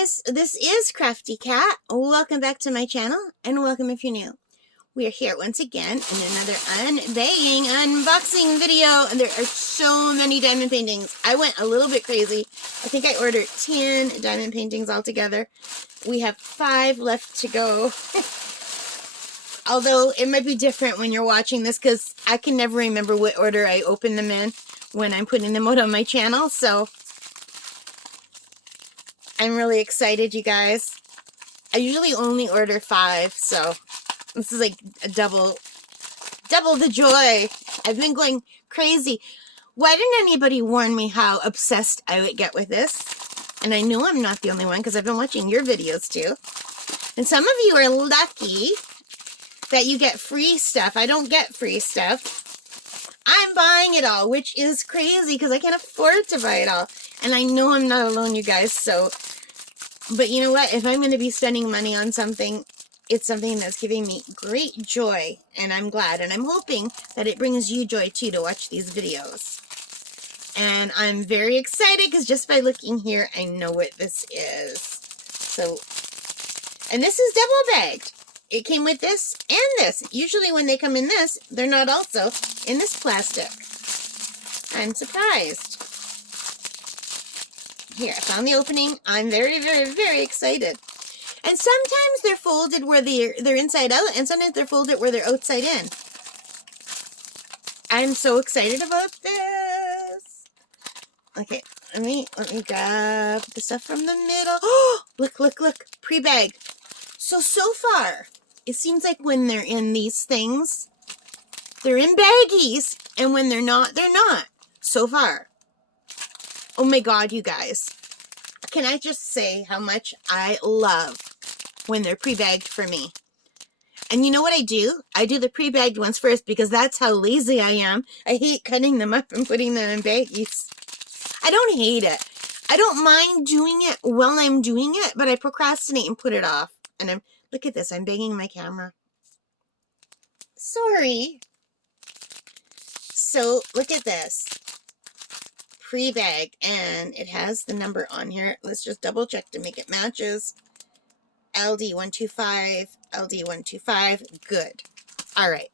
guys, this is Crafty Cat. Welcome back to my channel, and welcome if you're new. We are here once again in another unboxing video, and there are so many diamond paintings. I went a little bit crazy. I think I ordered 10 diamond paintings altogether. We have 5 left to go. Although it might be different when you're watching this, because I can never remember what order I open them in when I'm putting them out on my channel, so I'm really excited, you guys. I usually only order 5, so this is like a double the joy. I've been going crazy. Why didn't anybody warn me how obsessed I would get with this? And I know I'm not the only one, because I've been watching your videos too. And some of you are lucky that you get free stuff. I don't get free stuff. I'm buying it all, which is crazy because I can't afford to buy it all. And I know I'm not alone, you guys, so... But you know what? If I'm going to be spending money on something, it's something that's giving me great joy, and I'm glad. And I'm hoping that it brings you joy, too, to watch these videos. And I'm very excited, because just by looking here, I know what this is. So, and this is double-bagged. It came with this and this. Usually when they come in this, they're not also in this plastic. I'm surprised. Here, I found the opening. I'm very, very, very excited. And sometimes they're folded where they're inside out, and sometimes they're folded where they're outside in. I'm so excited about this. Okay, let me grab the stuff from the middle. Oh, look, pre-bag. So far, it seems like when they're in these things, they're in baggies, and when they're not, they're not. So far. Oh my God, you guys. Can I just say how much I love when they're pre-bagged for me? And you know what I do? I do the pre-bagged ones first because that's how lazy I am. I hate cutting them up and putting them in baggies. I don't hate it. I don't mind doing it while I'm doing it, but I procrastinate and put it off. And look at this, I'm banging my camera. Sorry. So, look at this. Pre-bagged, and it has the number on here. Let's just double check to make it matches. LD125, LD125, good. All right.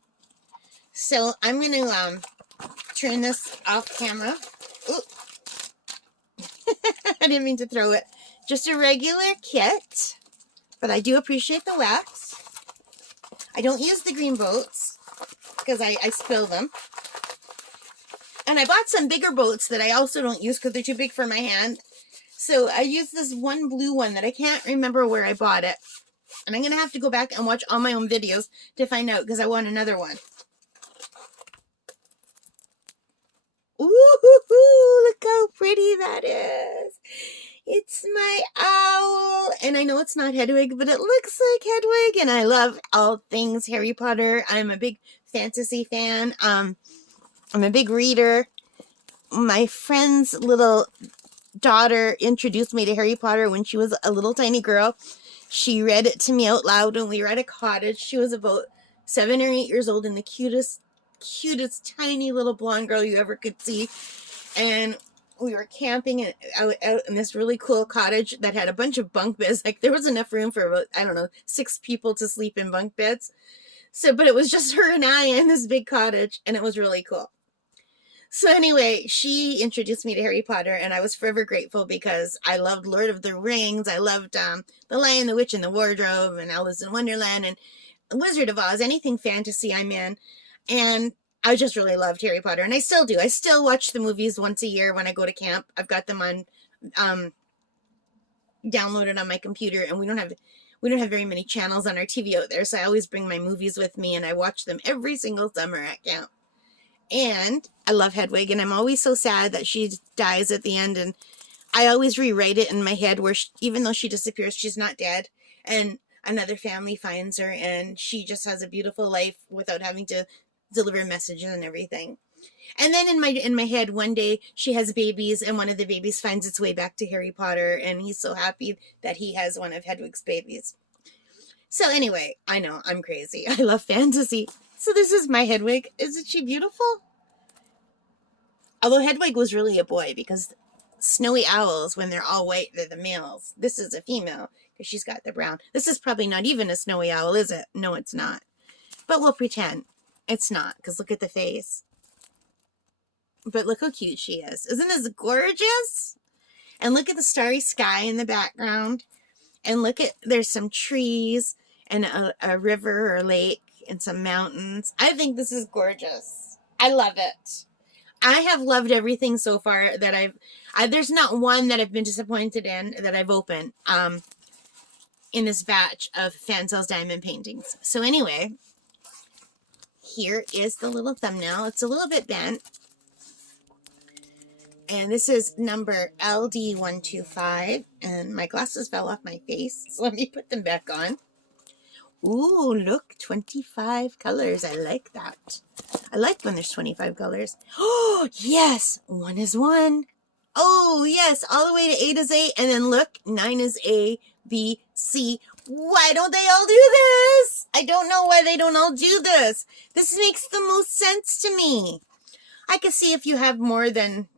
So I'm going to turn this off camera. Ooh. I didn't mean to throw it. Just a regular kit, but I do appreciate the wax. I don't use the green boats because I spill them. And I bought some bigger boats that I also don't use because they're too big for my hand. So I use this one blue one that I can't remember where I bought it. And I'm going to have to go back and watch all my own videos to find out because I want another one. Ooh, look how pretty that is. It's my owl. And I know it's not Hedwig, but it looks like Hedwig. And I love all things Harry Potter. I'm a big fantasy fan. I'm a big reader. My friend's little daughter introduced me to Harry Potter when she was a little tiny girl. She read it to me out loud when we were at a cottage. She was about 7 or 8 years old and the cutest tiny little blonde girl you ever could see. And we were camping out in this really cool cottage that had a bunch of bunk beds. Like, there was enough room for about, I don't know, 6 people to sleep in bunk beds. So, but it was just her and I in this big cottage, and it was really cool. So anyway, she introduced me to Harry Potter, and I was forever grateful because I loved Lord of the Rings. I loved The Lion, the Witch, and the Wardrobe, and Alice in Wonderland, and Wizard of Oz, anything fantasy I'm in. And I just really loved Harry Potter, and I still do. I still watch the movies once a year when I go to camp. I've got them on downloaded on my computer, and we don't have very many channels on our TV out there, so I always bring my movies with me, and I watch them every single summer at camp. And I love Hedwig, and I'm always so sad that she dies at the end, and I always rewrite it in my head where even though she disappears, she's not dead, and another family finds her, and she just has a beautiful life without having to deliver messages and everything. And then in my head, one day she has babies, and one of the babies finds its way back to Harry Potter, and he's so happy that he has one of Hedwig's babies. So anyway, I know, I'm crazy. I love fantasy. So this is my Hedwig. Isn't she beautiful? Although Hedwig was really a boy because snowy owls when they're all white. They're the males. This is a female because she's got the brown. This is probably not even a snowy owl, is it? No, it's not. But we'll pretend it's not because look at the face. But look how cute she is. Isn't this gorgeous? And look at the starry sky in the background. And look at, there's some trees and a river or lake and some mountains. I think this is gorgeous. I love it. I have loved everything so far that there's not one that I've been disappointed in that I've opened in this batch of Fansells diamond paintings. So anyway, here is the little thumbnail. It's a little bit bent. And this is number LD125. And my glasses fell off my face, so let me put them back on. Ooh, look, 25 colors. I like that. I like when there's 25 colors. Oh, yes, 1 is 1. Oh, yes, all the way to 8 is 8. And then look, 9 is A, B, C. Why don't they all do this? I don't know why they don't all do this. This makes the most sense to me. I can see if you have more than...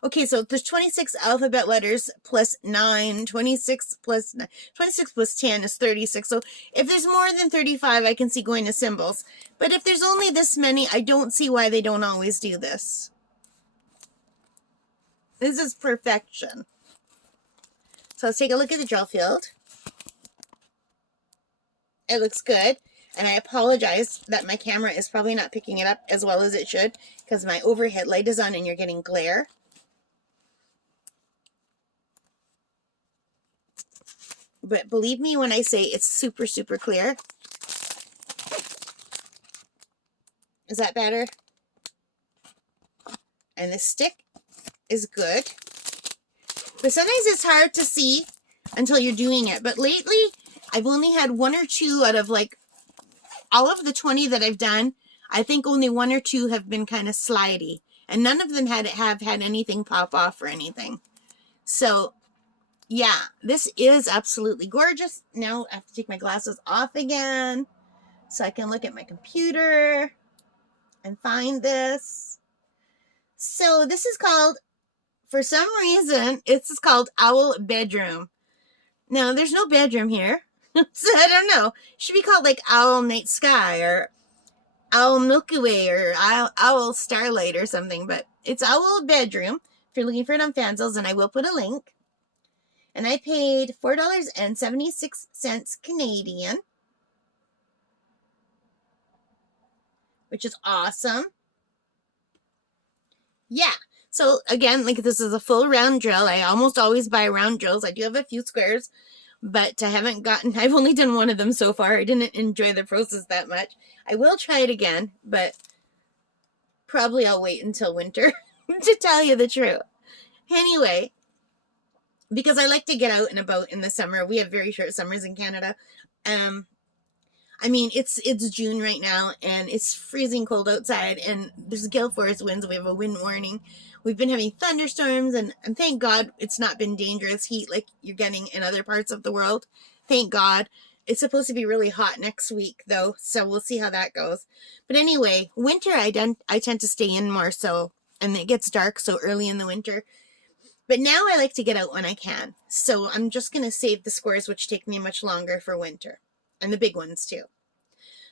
Okay, so there's 26 alphabet letters plus 9. 26 plus 9. 26 plus 10 is 36. So if there's more than 35, I can see going to symbols. But if there's only this many, I don't see why they don't always do this. This is perfection. So let's take a look at the gel field. It looks good. And I apologize that my camera is probably not picking it up as well as it should because my overhead light is on and you're getting glare. But believe me when I say it's super, super clear. Is that better? And the stick is good. But sometimes it's hard to see until you're doing it. But lately, I've only had 1 or 2 out of like all of the 20 that I've done. I think only 1 or 2 have been kind of slidey. And none of them have had anything pop off or anything. So... yeah, this is absolutely gorgeous. Now I have to take my glasses off again so I can look at my computer and find this. So this is called, for some reason, it's called Owl Bedroom. Now, there's no bedroom here, so I don't know. It should be called like Owl Night Sky or Owl Milky Way or Owl Starlight or something, but it's Owl Bedroom if you're looking for it on Fansells, and I will put a link. And I paid $4.76 Canadian, which is awesome. Yeah. So again, like this is a full round drill. I almost always buy round drills. I do have a few squares, but I haven't gotten, I've only done 1 of them so far. I didn't enjoy the process that much. I will try it again, but probably I'll wait until winter to tell you the truth. Anyway, because I like to get out and about in the summer. We have very short summers in Canada. I mean, it's June right now, and it's freezing cold outside, and there's gale force winds. We have a wind warning. We've been having thunderstorms, and thank God it's not been dangerous heat like you're getting in other parts of the world. Thank God. It's supposed to be really hot next week, though, so we'll see how that goes. But anyway, winter, I tend to stay in more so, and it gets dark so early in the winter. But now I like to get out when I can. So I'm just going to save the squares, which take me much longer for winter. And the big ones, too.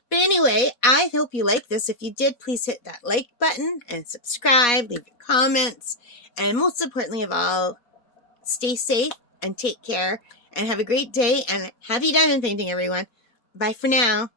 But anyway, I hope you like this. If you did, please hit that like button and subscribe, leave your comments. And most importantly of all, stay safe and take care. And have a great day. And happy diamond painting, everyone. Bye for now.